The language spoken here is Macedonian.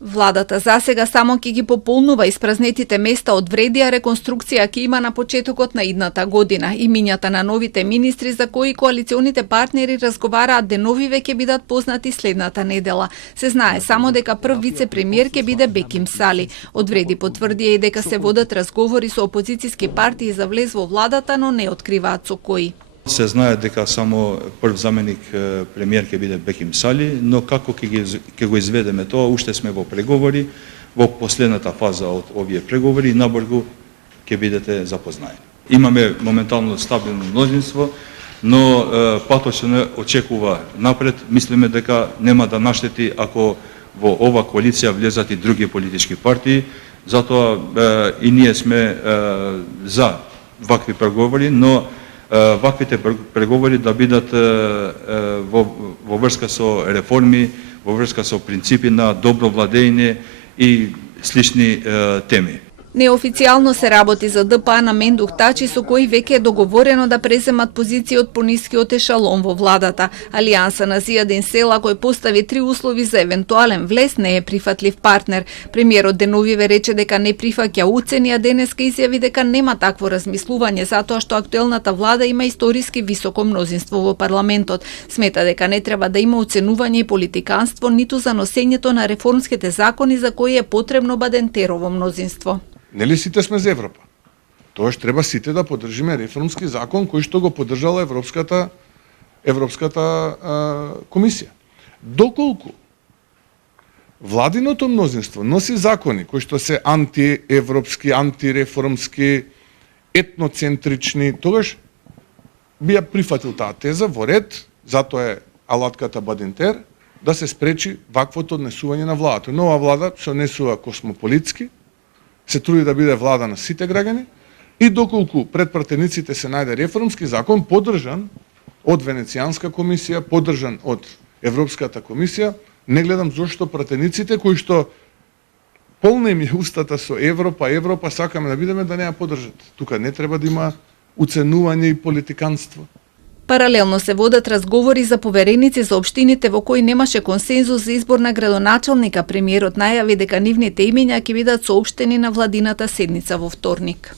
Владата засега само ќе ги пополнува испразнетите места од вреди, а реконструкција ќе има на почетокот на идната година. Имињата на новите министри за кои коалиционите партнери разговараат деновиве ќе бидат познати следната недела. Се знае само дека прв вице-премиер ќе биде Беким Сали. Од вреди потврдија и дека се водат разговори со опозициски партии за влез во владата, но не откриваат со кои. Се знае дека само прв заменик премиер ќе биде Беким Сали, но како ќе го изведеме тоа, уште сме во преговори, во последната фаза од овие преговори, набрзо ќе бидете запознаени. Имаме моментално стабилно мнозинство, но патот се не очекува напред. Мислиме дека нема да наштети ако во ова коалиција влезат и други политички партии, затоа и ние сме за вакви преговори, но ваквите преговори да бидат во врска со реформи, во врска со принципи на добро владење и слични теми. Неофицијално се работи за ДПА на Мендух Тачи, со кои веќе е договорено да преземат позиција од понискиот ешалон во владата. Алијанса на Зијадин Села, кој постави 3 услови за евентуален влез, не е прифатлив партнер. Премиерот деновиве рече дека не прифаќа уцени, а денеска изјави дека нема такво размислување, затоа што актуелната влада има историски високо мнозинство во парламентот. Смета дека не треба да има оценување и политиканство ниту за носењето на реформските закони за кои е потребно бадентерово мнозинство. Нели сите сме за Европа? Тоаш треба сите да поддржиме реформски закон кој што го поддржала Европската комисија. Доколку владиното мнозинство носи закони кои што се антиевропски, антиреформски, етноцентрични, тогаш би ја прифатил таа теза во ред, затоа е алатката бадентер, да се спречи ваквото однесување на владата. Нова влада се однесува космополитски, се труди да биде влада на сите граѓани и доколку пред пратениците се најде реформски закон поддржан од Венецијанска комисија, поддржан од Европската комисија, не гледам зошто пратениците кои што полна им е устата со Европа сакаме да бидеме, да не ја поддржат. Тука не треба да има уценување и политиканство. Паралелно се водат разговори за повереници за општините во кои немаше консензус за избор на градоначалника. Премиерот најави дека нивните имиња ќе бидат соопштени на владината седница во вторник.